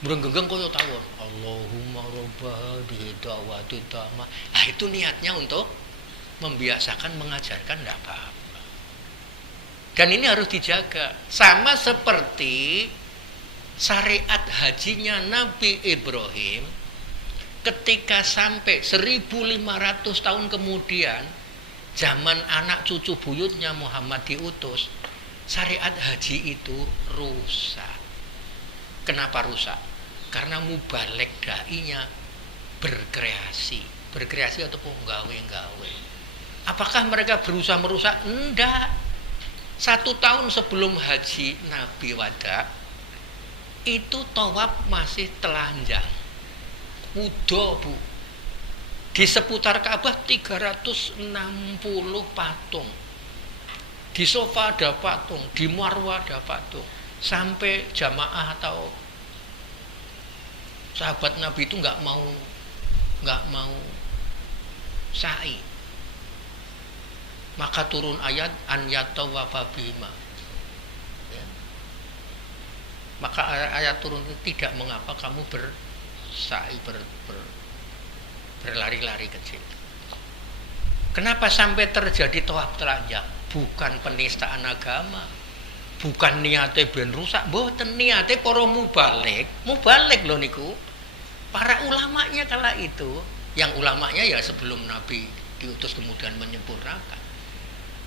merenggeng kaya tawon. Allahumma robba da'wati tamah. Nah, itu niatnya untuk membiasakan mengajarkan, tidak apa-apa. Dan ini harus dijaga. Sama seperti syariat hajinya Nabi Ibrahim, ketika sampai 1500 tahun kemudian, zaman anak cucu buyutnya Muhammad diutus, syariat haji itu rusak. Kenapa rusak? Karena mubalek dai-nya berkreasi atau gawe-gawe. Apakah mereka berusaha merusak? Enggak. 1 tahun sebelum haji Nabi wada itu tawaf masih telanjang, wudo bu. Di seputar Ka'bah 360 patung. Di sofa ada patung, di Marwah ada patung. Sampai jamaah atau sahabat Nabi itu nggak mau sa'i. Maka turun ayat an yatawafa bima. Ya. Maka ayat turun itu tidak mengapa kamu bersa'i berlari-lari kecil. Kenapa sampai terjadi tawaf telanjang? Bukan penistaan agama, bukan niatnya ben rusak, mboten niatnya para mubalek lho niku. Para ulamanya kala itu, yang ulamanya ya sebelum Nabi diutus kemudian menyempurnakan.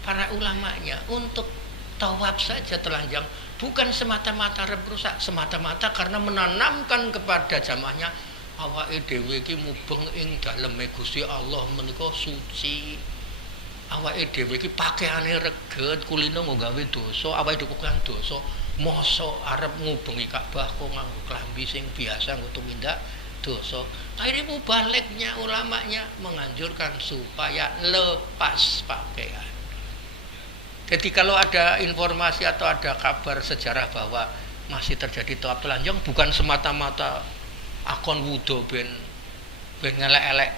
Para ulamanya untuk tawaf saja telanjang, bukan semata-mata rusak, semata-mata karena menanamkan kepada jamaahnya awake dhewe iki mubeng ing daleme Gusti Allah menika suci. Awake dhewe iki pakaiane reget, kulino nggo gawe dosa, awake dhewe kan dosa. Mosok arep ngubengi Ka'bah kok nganggo klambi sing biasa nggo tumindak dosa. Akhirnya mubaliknya ulamanya menganjurkan supaya lepas pakaian. Jadi kalau ada informasi atau ada kabar sejarah bahwa masih terjadi tawaf telanjang, bukan semata-mata akon wudo ben ngelek-elek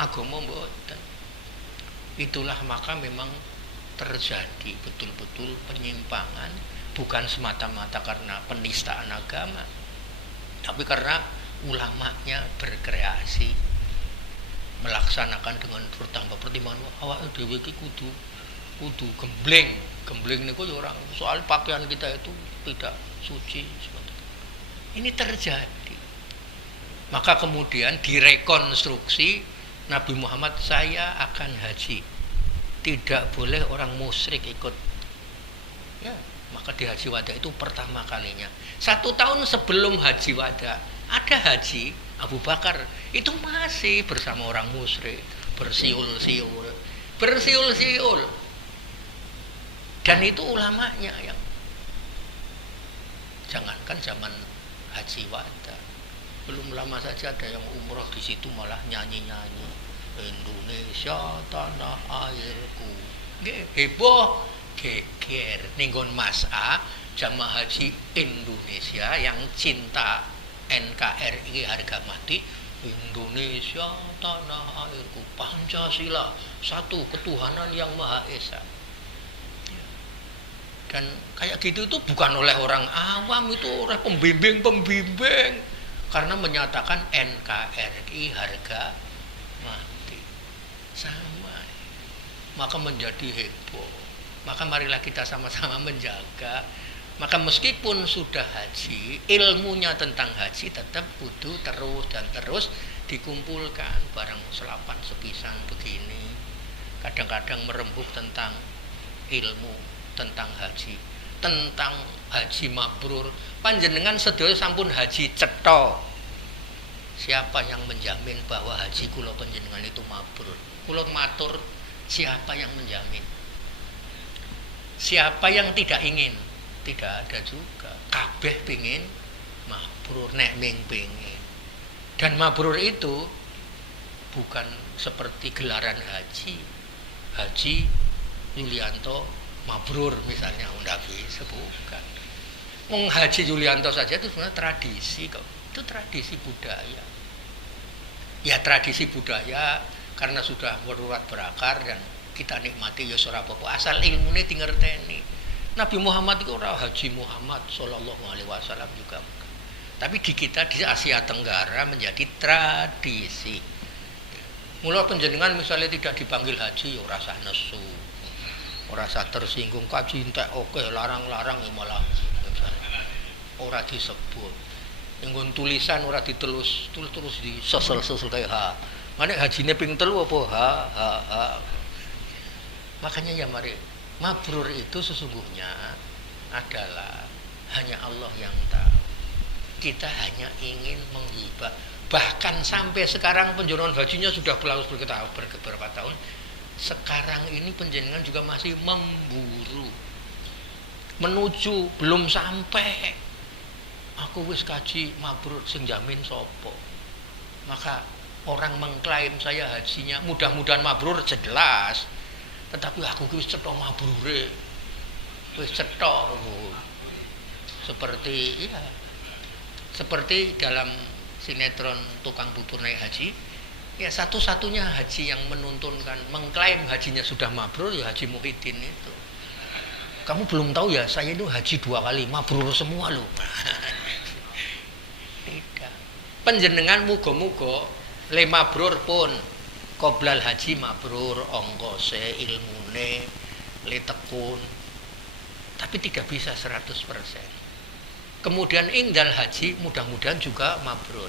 agama mboten. Itulah maka memang terjadi betul-betul penyimpangan, bukan semata-mata karena penistaan agama, tapi karena ulamanya berkreasi melaksanakan dengan bertambah pertimbangan awake dhewe iki kudu gembleng niku ya orang soal pakaian kita itu tidak suci seperti itu. Ini terjadi. Maka kemudian direkonstruksi Nabi Muhammad, saya akan haji, tidak boleh orang musyrik ikut. Ya, maka di haji wada itu pertama kalinya. 1 tahun sebelum haji wada ada haji Abu Bakar itu masih bersama orang musyrik, bersiul-siul. Dan itu ulamanya yang jangankan zaman haji wada, belum lama saja ada yang umroh di situ malah nyanyi-nyanyi Indonesia tanah airku. Nggih, heboh geger ninggon masa jamaah haji Indonesia yang cinta NKRI harga mati. Indonesia tanah airku, Pancasila, satu ketuhanan yang Maha Esa. Dan kayak gitu itu bukan oleh orang awam, itu oleh pembimbing karena menyatakan NKRI harga mati sama, maka menjadi heboh. Maka marilah kita sama-sama menjaga. Maka meskipun sudah haji, ilmunya tentang haji tetap kudu terus dikumpulkan barang selapan sepisan begini. Kadang-kadang merembuk tentang ilmu tentang haji mabrur. Panjenengan sedaya sampun haji cetha. Siapa yang menjamin bahwa haji kula panjenengan itu mabrur? Kula matur, siapa yang menjamin? Siapa yang tidak ingin? Tidak ada juga. Kabeh pengin mabrur, nek ming pengin. Dan mabrur itu bukan seperti gelaran haji. Haji Yulianto mabrur misalnya, ndak bisa, bukan. Wong Haji Yulianto saja itu sebenarnya tradisi kok. Itu tradisi budaya. Ya tradisi budaya karena sudah berurat berakar dan kita nikmati ya ora apa-apa. Asal ilmune dingerteni. Nabi Muhammad itu ora Haji Muhammad sallallahu alaihi wasallam juga. Tapi di kita di Asia Tenggara menjadi tradisi. Mula panjenengan misalnya tidak dipanggil haji ya ora sah nesu. Ora sah tersinggung, kaji entek oke, larang-larang ya malah ora disebut. Nggon tulisan ora ditelus, terus disesel-sesel kayak ha. Mane hajine ping 3 apa ha. Makanya ya mari, mabrur itu sesungguhnya adalah hanya Allah yang tahu. Kita hanya ingin menghibah. Bahkan sampai sekarang penjualan hajinya sudah berlangsung beberapa tahun. Sekarang ini penjenengan juga masih memburu, menuju belum sampai. Aku wis kaji mabrur, sing jamin sopo. Maka orang mengklaim saya hajinya mudah-mudahan mabrur jelas, tetapi aku wis cetok mabrure, wis cetok. Seperti dalam sinetron Tukang Bubur Naik Haji, ya satu-satunya haji yang menuntunkan mengklaim hajinya sudah mabrur ya Haji Muhyiddin itu. Kamu belum tahu ya, saya itu haji 2 kali mabrur semua loh. Tidak. Penjenengan muga-muga le mabrur pun qoblal haji mabrur, ongkose, ilmune, le tekun. Tapi tidak bisa 100%. Kemudian ingdal haji mudah-mudahan juga mabrur.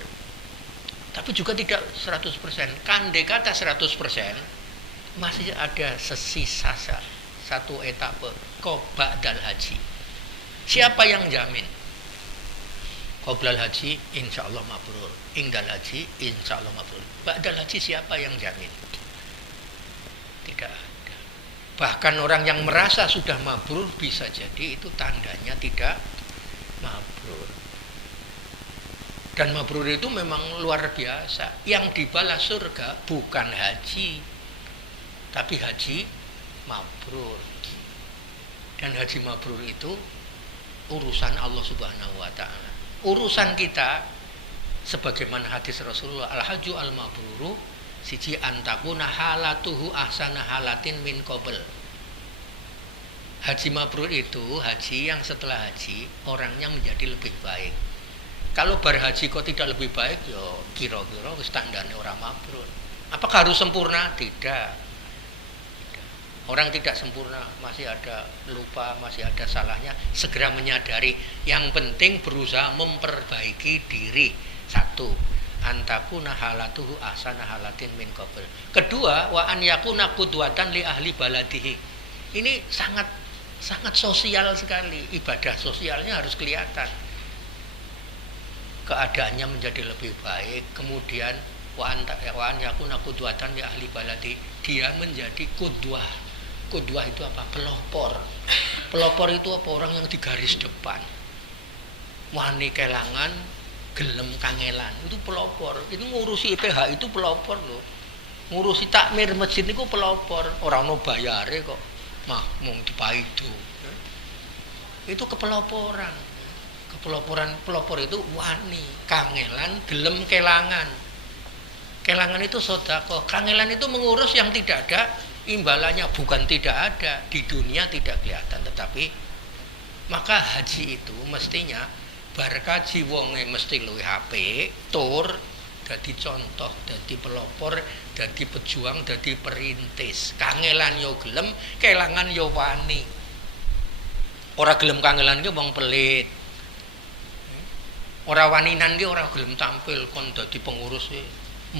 Tapi juga tidak 100%. Kandai kata 100%, masih ada sesisa satu etape ba'dal haji. Siapa yang jamin? Qoblal haji insya Allah mabrur, ingdal haji insya Allah mabrur. Ba'dal haji siapa yang jamin? Tidak ada. Bahkan orang yang merasa sudah mabrur bisa jadi itu tandanya tidak mabrur. Dan mabrur itu memang luar biasa. Yang dibalas surga bukan haji, tapi haji mabrur. Dan haji mabrur itu urusan Allah Subhanahu wa taala. Urusan kita sebagaimana hadis Rasulullah, al-hajju al-mabruru siji antakuna halatuhu ahsana halatin min qabl. Haji mabrur itu haji yang setelah haji orangnya menjadi lebih baik. Kalau berhaji kok tidak lebih baik, ya kira-kira standarnya orang mabrur. Apakah harus sempurna? Tidak. Orang tidak sempurna, masih ada lupa, masih ada salahnya, segera menyadari. Yang penting berusaha memperbaiki diri. 1. Antakuna halatuhu ahsana halatin min qabl. Kedua, wa an yakuna qudwatan li ahli baladihi. Ini sangat sosial sekali. Ibadah sosialnya harus kelihatan. Keadaannya menjadi lebih baik. Kemudian wa an yakuna qudwatan li ahli baladi. Dia menjadi qudwah. Qudwah itu apa? Pelopor. Pelopor itu apa? Orang yang di garis depan. Wani kelangan, gelem kangelan. Itu pelopor. Itu ngurusi IPH itu pelopor loh. Ngurusi takmir masjid itu pelopor. Orang no bayare kok. Mung dipaidu. Itu kepeloporan. Pelopor itu wani, kangelan, gelem kelangan. Kelangan itu sedekah. Kangelan itu mengurus yang tidak ada imbalannya, bukan tidak ada di dunia, tidak kelihatan, tetapi maka haji itu mestinya bar kaji wonge mesti luwih apik, tur dadi contoh, dadi pelopor, dadi pejuang, dadi perintis. Kangelan yo gelem, kelangan yo wani. Ora gelem kangelan ki wong pelit. Ora waninan ki ora gelem tampil kon dadi pengurus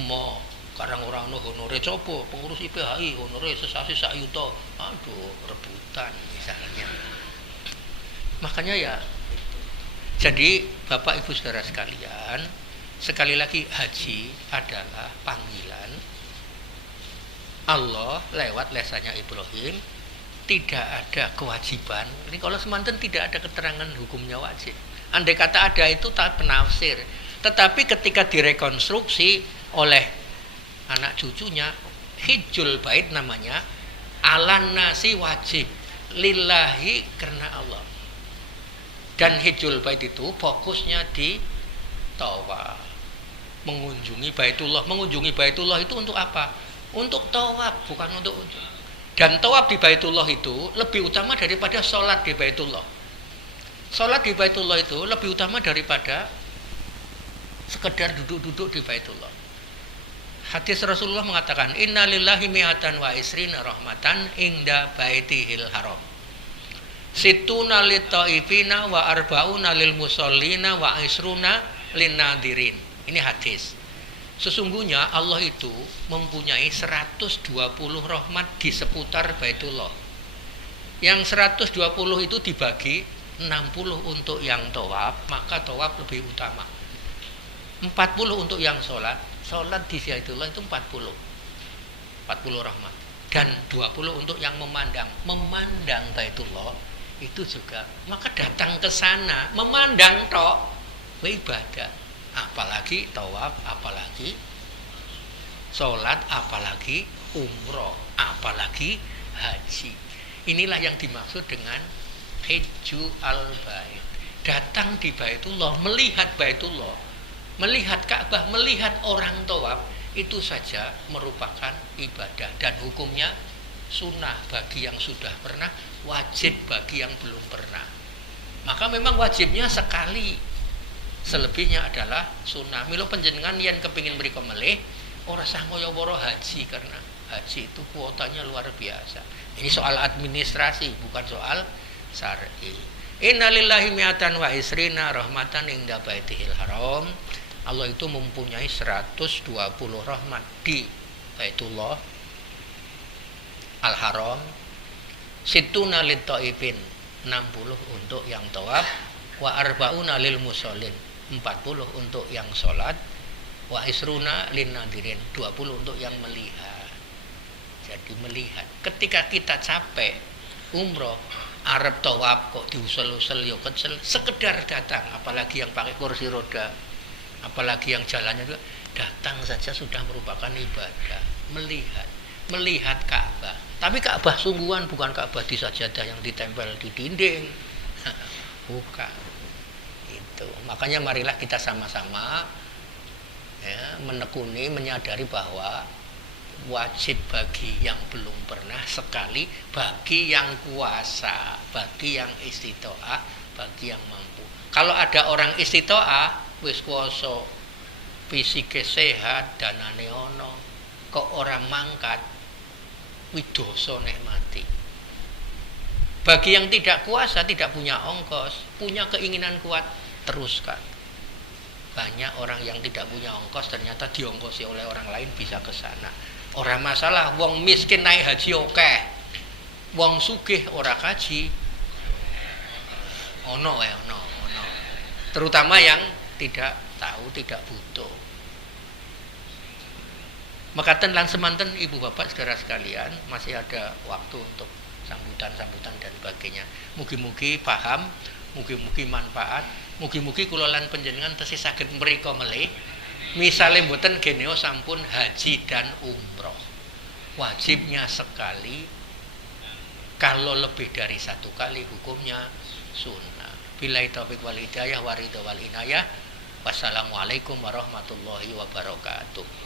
mo. Karang orang no honore copo pengurus IPHI honore sesasi sak yuta, aduh rebutan misalnya. Makanya ya, jadi Bapak Ibu saudara sekalian, sekali lagi haji adalah panggilan Allah lewat lesanya Ibrahim. Tidak ada kewajiban. Ini kalau semanten tidak ada keterangan hukumnya wajib. Andai kata ada itu tak penafsir. Tetapi ketika direkonstruksi oleh anak cucunya, hijjul bait namanya, alan nasi wajib, lillahi karena Allah. Dan hijjul bait itu fokusnya di tawaf, mengunjungi Baitullah. Mengunjungi Baitullah itu untuk apa? Untuk tawaf, bukan untuk. Dan tawaf di Baitullah itu lebih utama daripada sholat di Baitullah. Sholat di Baitullah itu lebih utama daripada sekedar duduk-duduk di Baitullah. Hadis Rasulullah mengatakan, Inna lillahi mi'atan wa isrina rahmatan ingda baitihil haram. Situna lit ta'ifina wa arba'una lil musallina wa isruna lin nadirin. Ini hadis. Sesungguhnya Allah itu mempunyai 120 rahmat di seputar Baitullah. Yang 120 itu dibagi 60 untuk yang tawaf, maka tawaf lebih utama. 40 untuk yang sholat di Baitullah itu 40 rahmat. Dan 20 untuk yang memandang Baitullah itu juga. Maka datang ke sana memandang tok ibadah, apalagi tawaf, apalagi sholat, apalagi umroh, apalagi haji. Inilah yang dimaksud dengan hijju al-bait. Datang di Baitullah, melihat Baitullah, melihat Ka'bah, melihat orang tawaf, itu saja merupakan ibadah. Dan hukumnya sunnah bagi yang sudah pernah, wajib bagi yang belum pernah. Maka memang wajibnya sekali, selebihnya adalah sunnah. Milo panjenengan yen kepingin mriko melih ora sah ngoyo-woro haji, karena haji itu kuotanya luar biasa. Ini soal administrasi, bukan soal syar'i. Innalillahi mi'atan wa isrina rahmatan inda baitihil haram. Allah itu mempunyai 120 rahmat di Baitullah Al-Haram. Situna lit taibin, 60 untuk yang tawaf, wa arbauna lil musallin, 40 untuk yang sholat, wa isruna lin nadirin, 20 untuk yang melihat. Jadi melihat. Ketika kita capek umroh, arep tawaf kok diusel-usel yo kecel, sekedar datang, apalagi yang pakai kursi roda, apalagi yang jalannya juga, datang saja sudah merupakan ibadah. Melihat Ka'bah. Tapi Ka'bah sungguhan, bukan Ka'bah di sajadah yang ditempel di dinding. Bukan. Itu. Makanya marilah kita sama-sama ya, menekuni, menyadari bahwa wajib bagi yang belum pernah sekali, bagi yang kuasa, bagi yang istitoah, bagi yang mampu. Kalau ada orang istitoah, wis kuasa, fisike sehat, danane ono, kok orang mangkat, widoso nek mati. Bagi yang tidak kuasa, tidak punya ongkos, punya keinginan kuat, teruskan. Banyak orang yang tidak punya ongkos ternyata diongkosi oleh orang lain bisa ke sana. Orang masalah, wong miskin naik haji oke, wong sugih ora kaji. Ono. Terutama yang tidak tahu, tidak butuh. Mekaten lan semanten ibu bapak saudara sekalian, masih ada waktu untuk sambutan-sambutan dan sebagainya. Mugi-mugi paham, mugi-mugi manfaat, mugi-mugi kula lan panjenengan tesih saged mriko melih. Misale mboten geneo sampun haji dan umroh, wajibnya sekali. Kalau lebih dari satu kali hukumnya sunnah. Billahi taufiq wal hidayah wa ridha wal inayah. Wassalamualaikum warahmatullahi wabarakatuh.